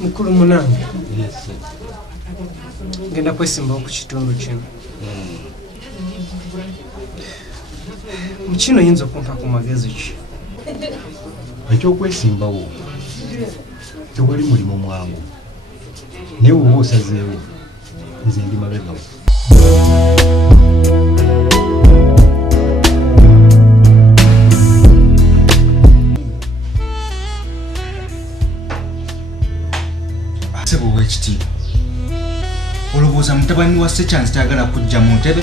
mukulu munange ngenda kwesimbawo ku kitundu kino mu kino yinza okumpa ku magezi ki ekyokwesimbawo tewali mulimu mwangu naye woba osazeewo nze ndi mabega ekitiibwa olowooza mutabani wa Sechansi tayagala kujja mu Ntebe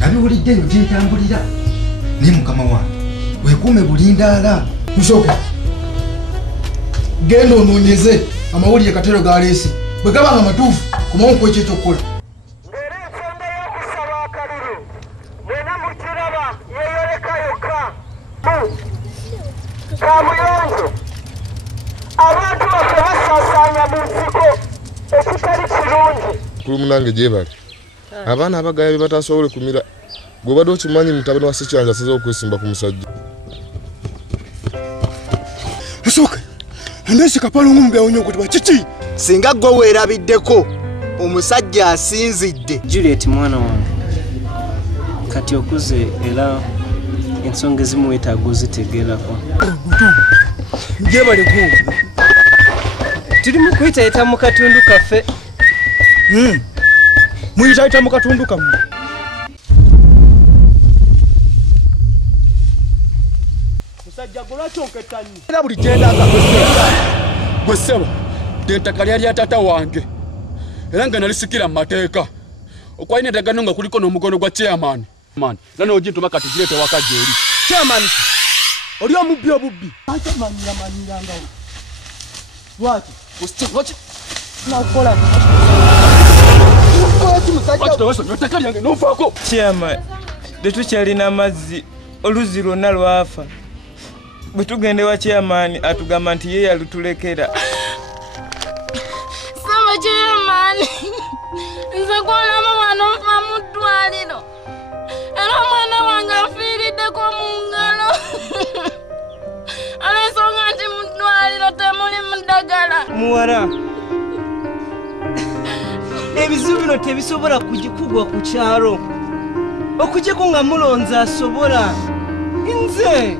nabiwuliddeyo gyentambulira naye mukama wange weekuume bulindaala musooke genda onoonyeze amawulire Katero galeese bwe gabanga matuufu komawo ku ekyo ekyokukola ngeri ensonga y'okusaba akalulu mwena mukiraba yeeyoleka yokka kabuyonjo abantu baffe basaasaanya mu nsiko ekitali kirungi kulu munange gyebali abaana abagaya bye batasobole kumira gwobadde okimanyi mutabani wa Sechansi asaze okwesimba ku musajja musooke andeese kapalungu mubyawonya okutiba kiki singa gwe weerabiddeko omusajja asinzidde Juliet mwana wange kati okuze era ensonga ezimu weetaaga ozitegeerako gyebaleko tuli mu kuyitayita mu katundu kaffe muyitayita mu katundu kammwe musajja golwaki onketanyi era buli gyendaga gwe ssebo ly'ettaka lyali lya taata wange era nga nalisikira mu mateeka okwalina eddagano nga kuliko n'omukono gwa chairman era n'ogintuma kati gireete waka gyeri chairman oli omubbi obubbi akyamanyiramanyirangawo lwaki Chairman, tetukyalina mazzi oluzi lwonna lwafa bwe tugende wa chairman atugamba nti ye yalutulekera saba chairman nze kwolaba wano nfa mu ddwaliro era omwana wange afiiriddeko mu ngalo olw'ensonga nti mu ddwaliro temuli muddagala muwala ebizibu bino tebisobola kugikugwa ku kyalo okujjako nga mulonzi asobola nze